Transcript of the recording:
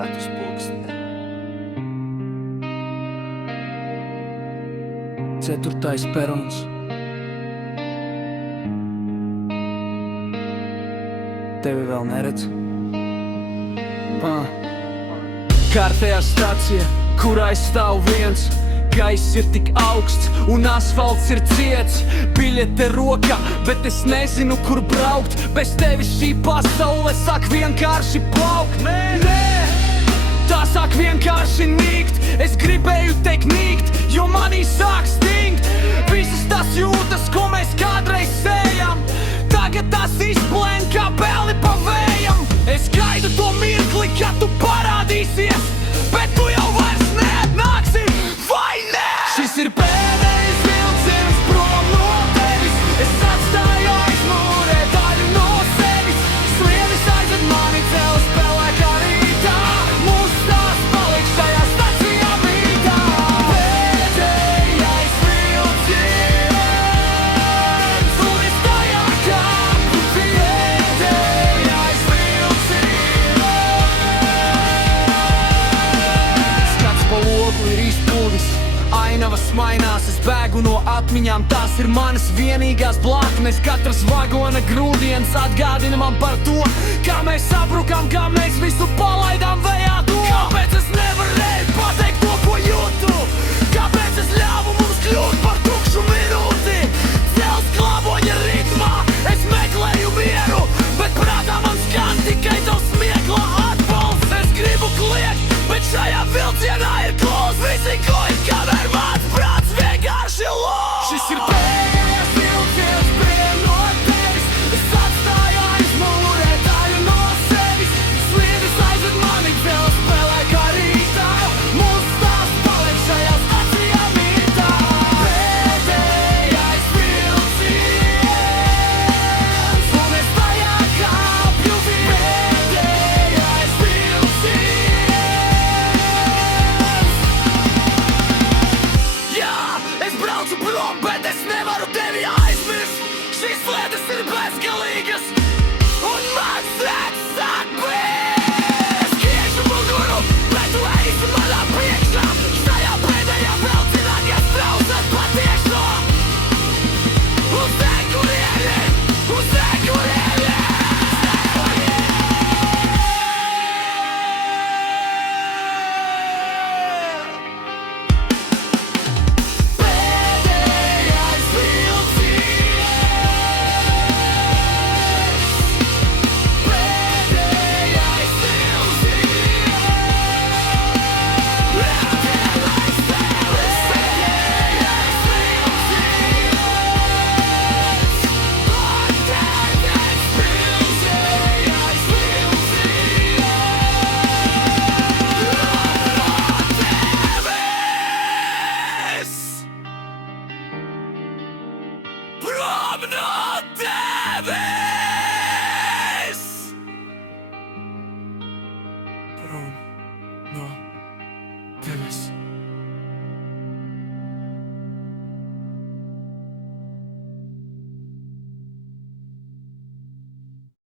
skatus pulksteni. 4. perons. Tevi vēl neredz. Kārtējā stacija, kurā es stāvu viens. Gaiss ir tik augsts un asfalts ir ciets. Biļete rokā, bet es nezinu, kur braukt. Bez tevis šī pasaule sāk vienkārši plaukt. Nē, tā sāk vienkārši nīkt. Es gribēju teikt nīkt, jo manī sāk stingt. Visas tas jūtas, ko mēs kādreiz sējam, tagad tas izplēn kā pelni pa vējam. Es gaidu to mirkli, kad tu parādīsies, bet tu jau vairs neatnāksi, vai ne? Šis ir pēdējais vilciens prom no tevis. Es atstāju aizmūrē daļu no sevis. Slienis aizved mani celes pelēkā rītā. Mūsu stāsts paliks šajā stacijā mītā. Pēdējais vilciens, un es tajā kāpu. Pēdējais vilciens. Skats pa logu ir izpūvis, ainavas mainās, es bēgu no atmiņām. Tās ir manas vienīgās blaknes. Katras vagona grūdienas atgādina man par to, kā mēs sabrukām, kā mēs visu palaidām vējā to. Kāpēc es nevarēju pateikt to, ko jūtu? Kāpēc es ļāvu mums kļūt par